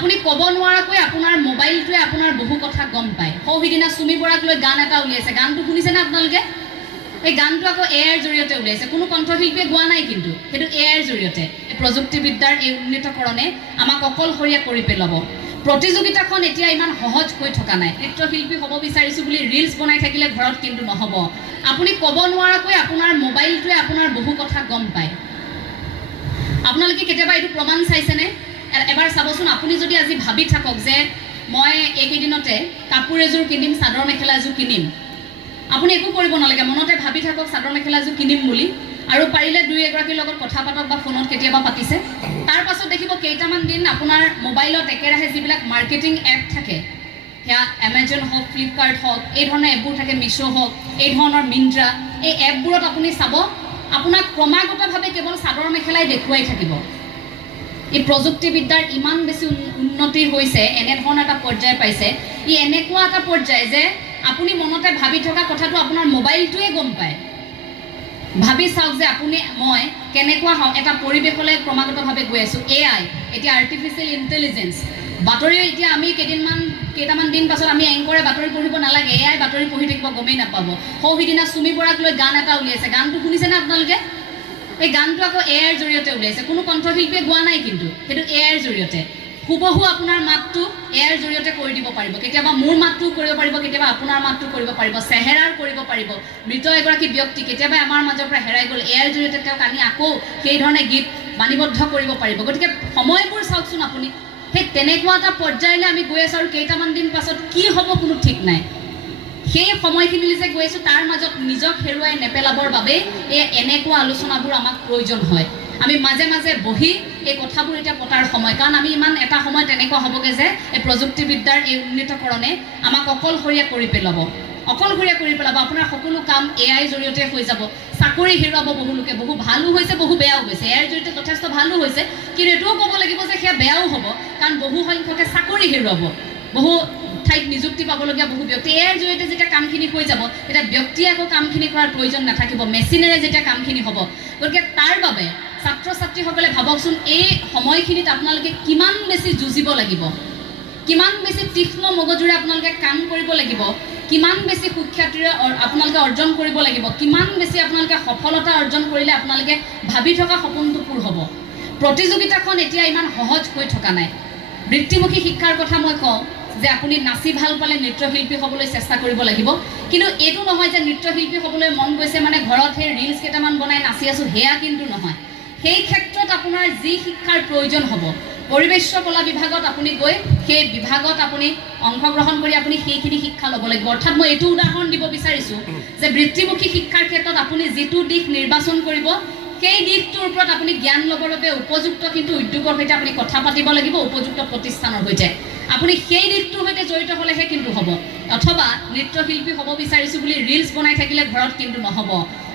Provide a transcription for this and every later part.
আপুনি ক'ব নোৱাৰাকৈ আপোনাৰ মোবাইলটোৱে আপোনাৰ বহু কথা গম পায়। সৌ সিদিনা চুমি বৰাক লৈ গান এটা উলিয়াইছে। গানটো শুনিছেনে আপোনালোকে? এই গানটো আকৌ এ আইৰ জৰিয়তে উলিয়াইছে। কোনো কণ্ঠশিল্পীয়ে গোৱা নাই কিন্তু সেইটো এ আইৰ জৰিয়তে প্ৰযুক্তিবিদ্যাৰ এই উন্নীতকৰণে আমাক অকলশৰীয়া কৰি পেলাব। প্ৰতিযোগিতাখন এতিয়া ইমান সহজ হৈ থকা নাই। নৃত্যশিল্পী হ'ব বিচাৰিছোঁ বুলি ৰিলছ বনাই থাকিলে ঘৰত কিন্তু নহ'ব। আপুনি ক'ব নোৱাৰাকৈ আপোনাৰ মোবাইলটোৱে আপোনাৰ বহু কথা গম পায়। আপোনালোকে কেতিয়াবা এইটো প্ৰমাণ চাইছেনে? এবাৰ চাবচোন, আপুনি যদি আজি ভাবি থাকক যে মই এইকেইদিনতে কাপোৰ এযোৰ কিনিম, চাদৰ মেখেলা এযোৰ কিনিম। আপুনি একো কৰিব নালাগে, মনতে ভাবি থাকক চাদৰ মেখেলা এযোৰ কিনিম বুলি। আৰু পাৰিলে দুই এগৰাকীৰ লগত কথা পাতক বা ফোনত কেতিয়াবা পাতিছে। তাৰ পাছত দেখিব কেইটামান দিন আপোনাৰ মোবাইলত একেৰাহে যিবিলাক মাৰ্কেটিং এপ থাকে, সেয়া এমেজন হওক ফ্লিপকাৰ্ট হওক, এই ধৰণৰ এপবোৰ থাকে মিছ' হওক, এই ধৰণৰ মিন্ত্ৰা এই এপবোৰত আপুনি চাব, আপোনাক ক্ৰমাগতভাৱে কেৱল চাদৰ মেখেলাই দেখুৱাই থাকিব। এই প্ৰযুক্তিবিদ্যাৰ ইমান বেছি উন- উন্নতি হৈছে এনেধৰণৰ এটা পৰ্যায় পাইছে। ই এনেকুৱা এটা পৰ্যায় যে আপুনি মনতে ভাবি থকা কথাটো আপোনাৰ মোবাইলটোৱে গম পায়। ভাবি চাওক যে আপুনি, মই কেনেকুৱা এটা পৰিৱেশলৈ ক্ৰমাগতভাৱে গৈ আছোঁ। এ আই, এতিয়া আৰ্টিফিচিয়েল ইণ্টেলিজেঞ্চ বাতৰি এতিয়া আমি কেইদিনমান, কেইটামান দিন পাছত আমি এংকৰে বাতৰি পঢ়িব নালাগে, এ আই বাতৰি পঢ়ি থাকিব গমেই নাপাব। সৌ সিদিনা চুমি বৰাক লৈ গান এটা উলিয়াইছে। গানটো শুনিছেনে আপোনালোকে? এই গানটো আকৌ এ আইৰ জৰিয়তে উলিয়াইছে। কোনো কণ্ঠশিল্পীয়ে গোৱা নাই কিন্তু। সেইটো এ আইৰ জৰিয়তে। হুবহু আপোনাৰ মাতটো এ আইৰ জৰিয়তে কৰি দিব পাৰিব। কেতিয়াবা মোৰ মাতটোও কৰিব পাৰিব, কেতিয়াবা আপোনাৰ মাতটো কৰিব পাৰিব, চেহেৰাৰ কৰিব পাৰিব। মৃত এগৰাকী ব্যক্তি, কেতিয়াবা আমাৰ মাজৰ পৰা হেৰাই গ'ল এ আইৰ জৰিয়তে তেওঁক আনি আকৌ সেই ধৰণে গীত বাণীবদ্ধ কৰিব পাৰিব। গতিকে সময়বোৰ চাওকচোন আপুনি। সেই তেনেকুৱা এটা পৰ্যায়লৈ আমি গৈ আছোঁ আৰু কেইটামান দিন পাছত কি হ'ব কোনো ঠিক নাই। সেই সময়খিনিলৈ যে গৈ আছোঁ তাৰ মাজত নিজক হেৰুৱাই নেপেলাবৰ বাবে এই এনেকুৱা আলোচনাবোৰ আমাক প্ৰয়োজন হয়। আমি মাজে মাজে বহি এই কথাবোৰ এতিয়া পতাৰ সময়। কাৰণ আমি ইমান এটা সময় তেনেকুৱা হ'বগৈ যে এই প্ৰযুক্তিবিদ্যাৰ এই উন্নীতকৰণে আমাক অকলশৰীয়া কৰি পেলাব। অকলশৰীয়া কৰি পেলাব। আপোনাৰ সকলো কাম এ আইৰ জৰিয়তে হৈ যাব। চাকৰি হেৰুৱাব বহু লোকে। বহু ভালো হৈছে বহু বেয়াও হৈছে এ আইৰ জৰিয়তে যথেষ্ট ভালো হৈছে। কিন্তু এইটোও ক'ব লাগিব যে সেয়া বেয়াও হ'ব। কাৰণ বহু সংখ্যকে চাকৰি হেৰুৱাব। বহু ঠাইত নিযুক্তি পাবলগীয়া বহু ব্যক্তি। ইয়াৰ জৰিয়তে যেতিয়া কামখিনি হৈ যাব, তেতিয়া ব্যক্তিয়ে আকৌ কামখিনি কৰাৰ প্ৰয়োজন নাথাকিব। মেচিনেৰে যেতিয়া কামখিনি হ'ব। গতিকে তাৰ বাবে ছাত্ৰ ছাত্ৰীসকলে ভাবকচোন, এই সময়খিনিত আপোনালোকে কিমান বেছি যুঁজিব লাগিব? কিমান বেছি তীক্ষ্ণ মগজুৰে আপোনালোকে কাম কৰিব লাগিব? কিমান বেছি সুখ্যাতিৰে আপোনালোকে অৰ্জন কৰিব লাগিব? কিমান বেছি আপোনালোকে সফলতা অৰ্জন কৰিলে আপোনালোকে ভাবি থকা সপোনটো পূৰ হ'ব? প্ৰতিযোগিতাখন এতিয়া ইমান সহজ হৈ থকা নাই। বৃত্তিমুখী শিক্ষাৰ কথা মই কওঁ যে আপুনি নাচি ভাল পালে নৃত্যশিল্পী হ'বলৈ চেষ্টা কৰিব লাগিব। কিন্তু এইটো নহয় যে নৃত্যশিল্পী হ'বলৈ মন গৈছে মানে ঘৰত সেই ৰিলচ কেইটামান বনাই নাচি আছোঁ সেয়া কিন্তু নহয়। সেই ক্ষেত্ৰত আপোনাৰ যি শিক্ষাৰ প্ৰয়োজন হ'ব পৰিৱেশ্য কলা বিভাগত আপুনি গৈ সেই বিভাগত আপুনি অংশগ্ৰহণ কৰি আপুনি সেইখিনি শিক্ষা ল'ব লাগিব। অৰ্থাৎ মই এইটো উদাহৰণ দিব বিচাৰিছোঁ যে বৃত্তিমুখী শিক্ষাৰ ক্ষেত্ৰত আপুনি যিটো দিশ নিৰ্বাচন কৰিব সেই দিশটোৰ ওপৰত আপুনি জ্ঞান ল'বৰ বাবে উপযুক্ত কিন্তু উদ্যোগৰ সৈতে আপুনি কথা পাতিব লাগিব উপযুক্ত প্ৰতিষ্ঠানৰ সৈতে। আপুনি সেই দিশটোৰ সৈতে জড়িত হ'লেহে কিন্তু হ'ব। অথবা নৃত্যশিল্পী হ'ব বিচাৰিছোঁ বুলি ৰিলছ বনাই থাকিলে ঘৰত কিন্তু নহ'ব।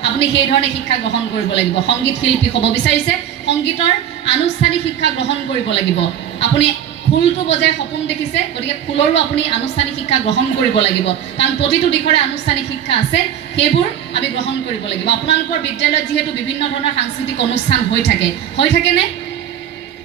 আপুনি সেই ধৰণে শিক্ষা গ্ৰহণ কৰিব লাগিব। সংগীত শিল্পী হ'ব বিচাৰিছে সংগীতৰ আনুষ্ঠানিক শিক্ষা গ্ৰহণ কৰিব লাগিব। আপুনি খোলটো বজাই সপোন দেখিছে গতিকে খোলৰো আপুনি আনুষ্ঠানিক শিক্ষা গ্ৰহণ কৰিব লাগিব। কাৰণ প্ৰতিটো দিশৰে আনুষ্ঠানিক শিক্ষা আছে সেইবোৰ আমি গ্ৰহণ কৰিব লাগিব। আপোনালোকৰ বিদ্যালয়ত যিহেতু বিভিন্ন ধৰণৰ সাংস্কৃতিক অনুষ্ঠান হৈ থাকে। হৈ থাকেনে?